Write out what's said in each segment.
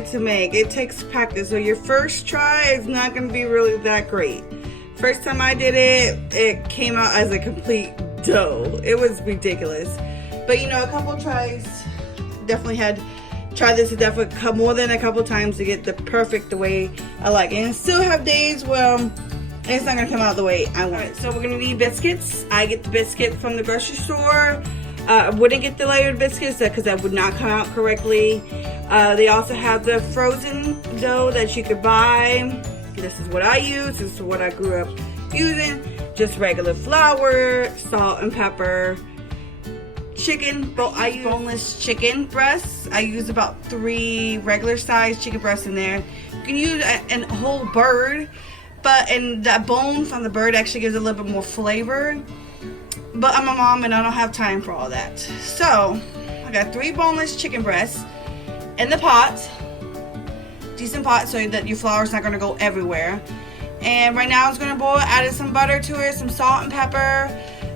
thing to make. It takes practice. So your first try is not going to be really that great. First time I did it, it came out as a complete dough. It was ridiculous. But you know, a couple tries, definitely had tried this definitely more than a couple times to get the perfect the way I like it. And still have days where it's not going to come out the way I want it. So we're going to need biscuits. I get the biscuit from the grocery store. I wouldn't get the layered biscuits because that would not come out correctly. They also have the frozen dough that you could buy. This is what I use. This is what I grew up using. Just regular flour, salt and pepper. Chicken, I use boneless chicken breasts. I use about 3 regular size chicken breasts in there. You can use a whole bird, and that bone from the bird actually gives a little bit more flavor. But I'm a mom and I don't have time for all that. So I got 3 boneless chicken breasts in the pot. Decent pot so that your flour is not going to go everywhere. And right now it's going to boil. Added some butter to it, some salt and pepper.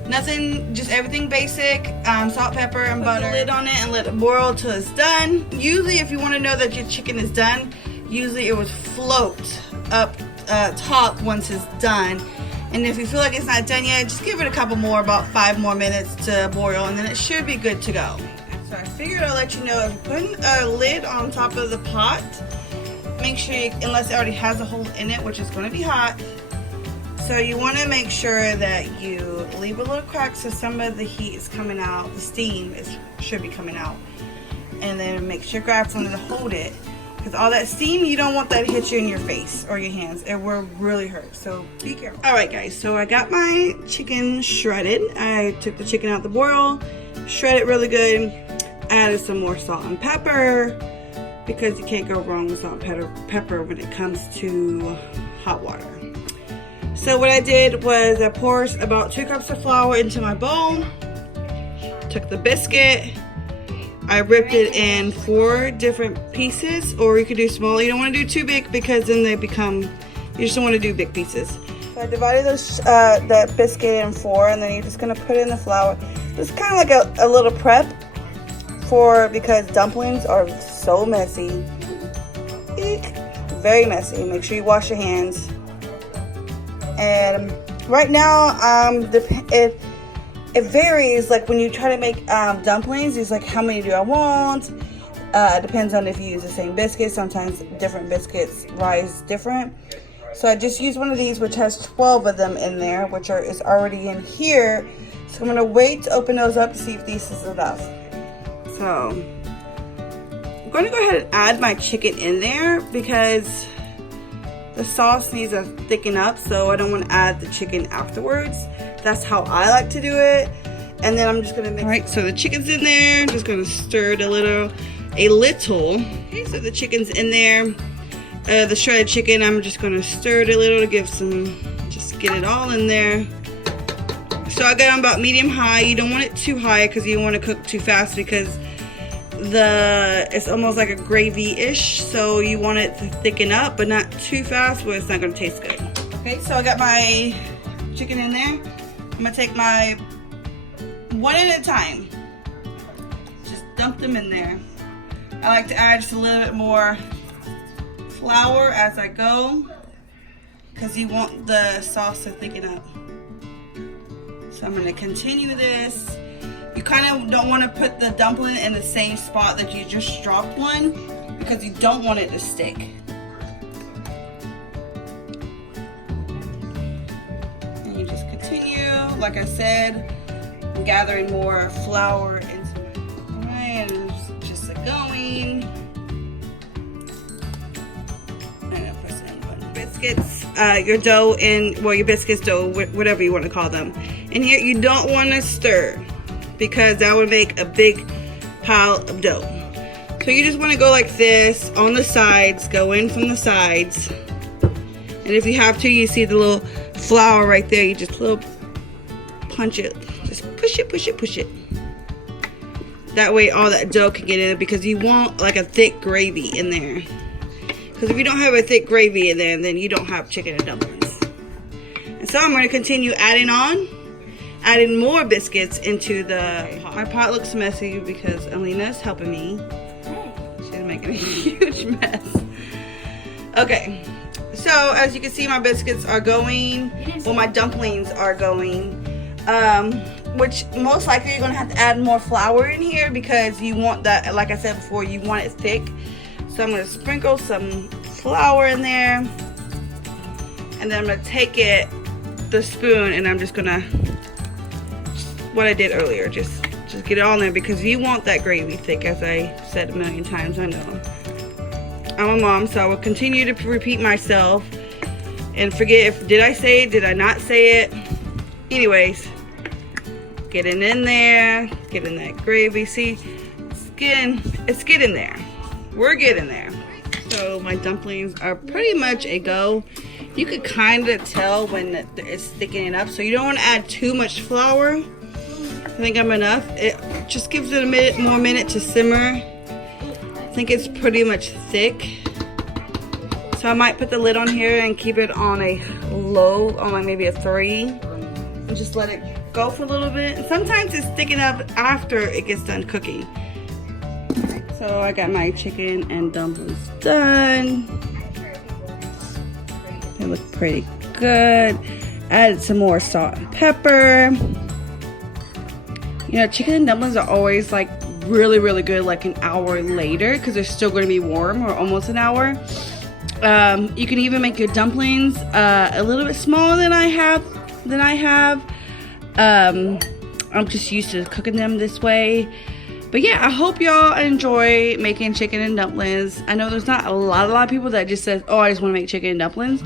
Nothing, just everything basic. Salt, pepper, and butter. Put the lid on it and let it boil till it's done. Usually if you want to know that your chicken is done, usually it would float up top once it's done. And if you feel like it's not done yet, just give it a couple more, about 5 more minutes to boil, and then it should be good to go. So I figured I'll let you know, if you're putting a lid on top of the pot, make sure, unless it already has a hole in it, which is going to be hot, so you want to make sure that you leave a little crack so some of the heat is coming out, the steam should be coming out, and then make sure you grab something to hold it, because all that steam, you don't want that to hit you in your face or your hands. It will really hurt, so be careful. Alright guys, so I got my chicken shredded. I took the chicken out the boil, shredded it really good, added some more salt and pepper, because you can't go wrong with salt and pepper when it comes to hot water. So what I did was I poured about 2 cups of flour into my bowl, took the biscuit, I ripped it in 4 different pieces, or you could do small. You don't want to do too big because then they become, you just don't want to do big pieces. So I divided that biscuit in 4, and then you're just going to put it in the flour. It's kind of like a little prep because dumplings are so messy. Eek. Very messy. Make sure you wash your hands. And right now, it varies. Like when you try to make dumplings, it's like, how many do I want? Depends on if you use the same biscuit. Sometimes different biscuits rise different. So I just used one of these, which has 12 of them in there, which is already in here. So I'm gonna wait to open those up to see if this is enough. So I'm gonna go ahead and add my chicken in there because the sauce needs to thicken up, so I don't want to add the chicken afterwards. That's how I like to do it. And then I'm just gonna mix. All right, so the chicken's in there. I'm just gonna stir it a little. Okay, so the chicken's in there. The shredded chicken, I'm just gonna stir it a little to give some, just get it all in there. So I got on about medium high. You don't want it too high because you don't want to cook too fast, because it's almost like a gravy-ish, so you want it to thicken up, but not too fast where it's not gonna taste good. Okay, so I got my chicken in there. I'm gonna take my one at a time. Just dump them in there. I like to add just a little bit more flour as I go, because you want the sauce to thicken up. So I'm gonna continue this. You kind of don't want to put the dumpling in the same spot that you just dropped one, because you don't want it to stick. And you just continue, like I said, gathering more flour into it. Alright, and just going. And I'll press in button. Biscuits, your dough in, well, your biscuits dough, whatever you want to call them. And here, you don't want to stir, because that would make a big pile of dough. So you just want to go like this on the sides, go in from the sides. And if you have to, you see the little flour right there, you just little punch it. Just push it, push it, push it. That way all that dough can get in it, because you want like a thick gravy in there. Because if you don't have a thick gravy in there, then you don't have chicken and dumplings. And so I'm going to continue adding more biscuits into the pot. My pot looks messy because Alina's helping me. She's making a huge mess. Okay, so as you can see, my biscuits are going. Well, my dumplings are going. Which most likely you're gonna have to add more flour in here because you want that, like I said before, you want it thick. So I'm gonna sprinkle some flour in there, and then I'm gonna take the spoon, and I'm just gonna, what I did earlier, just get it all in there because you want that gravy thick, as I said a million times. I know I'm a mom, so I will continue to repeat myself and forget if did I say it, did I not say it. Anyways, getting in there, getting that gravy. See, it's getting there. We're getting there. So my dumplings are pretty much a go. You could kind of tell when it's thickening up, so you don't want to add too much flour. I think I'm enough. It just gives it a more minute to simmer. I think it's pretty much thick. So I might put the lid on here and keep it on a low, on like maybe a 3. And just let it go for a little bit. And sometimes it's thickening up after it gets done cooking. So I got my chicken and dumplings done. They look pretty good. Added some more salt and pepper. You know, chicken and dumplings are always like really, really good like an hour later because they're still going to be warm, or almost an hour. You can even make your dumplings a little bit smaller than I have. I'm just used to cooking them this way. But yeah, I hope y'all enjoy making chicken and dumplings. I know there's not a lot of people that just says, oh, I just want to make chicken and dumplings.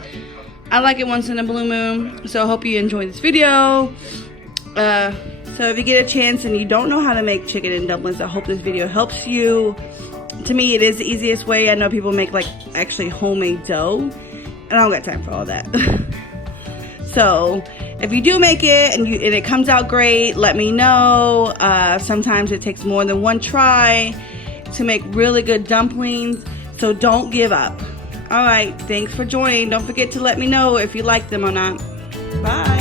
I like it once in a blue moon. So I hope you enjoy this video. So if you get a chance and you don't know how to make chicken and dumplings, I hope this video helps you. To me, it is the easiest way. I know people make like actually homemade dough, and I don't got time for all that. So if you do make it and it comes out great, let me know. Sometimes it takes more than one try to make really good dumplings, so don't give up. All right, thanks for joining. Don't forget to let me know if you like them or not. Bye.